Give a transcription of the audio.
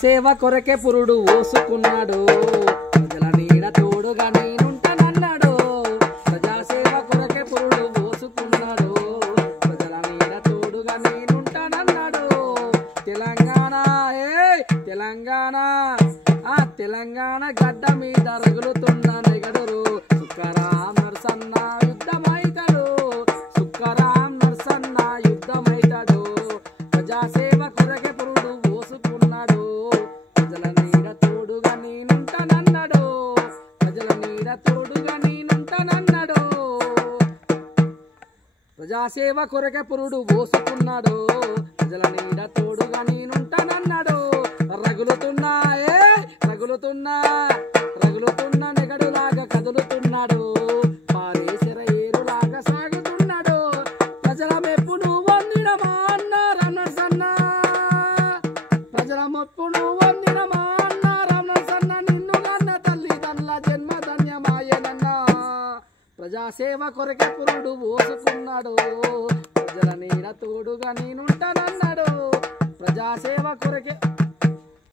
సేవ కొరకే పురుడు ఓసుకున్నాడు ప్రజల నీడ తోడుగా నేనుంటానన్నాడు ప్రజాసేవ కొరకే పురుడు ఓసుకున్నాడు ప్రజల నీడ తోడుగా నేనుంటానన్నాడు తెలంగాణ తెలంగాణ తెలంగాణ గడ్డ మీద రగులుతున్న నెగడురు సుక్కరాం నరసన్న యుద్ధమైతాడు సుక్కరాం నరసన్న యుద్ధమైతాడు ప్రజాసేవ కొరకే పురుడు ఓసుకున్నాడు ప్రజల నీడ తోడుగా నేనుంటానన్నాడు ప్రజల నీడ తోడుగా నేనుంటానన్నాడు ప్రజాసేవ కొరకే పురుడు ఓసుకున్నాడు ప్రజల నీడ తోడుగా నేనుంటానన్నాడు రగులుతున్నా రగులుతున్న నెగడులాగా కదులుతున్నాడు పారేసర ఏరులాగా సాగుతున్నాడు ప్రజల మెప్పును వందినమా అన్నారన్న ప్రజల మెప్పును వందినమా అన్నారన్న నిన్ను కన్న తల్లిదండ్రుల జన్మ ధన్యమాయనన్నా ప్రజాసేవ కొరకే పురుడు ఓసుకున్నాడు ప్రజల నీడ తోడుగా నేనుంటానన్నాడు ప్రజాసేవ కొరకే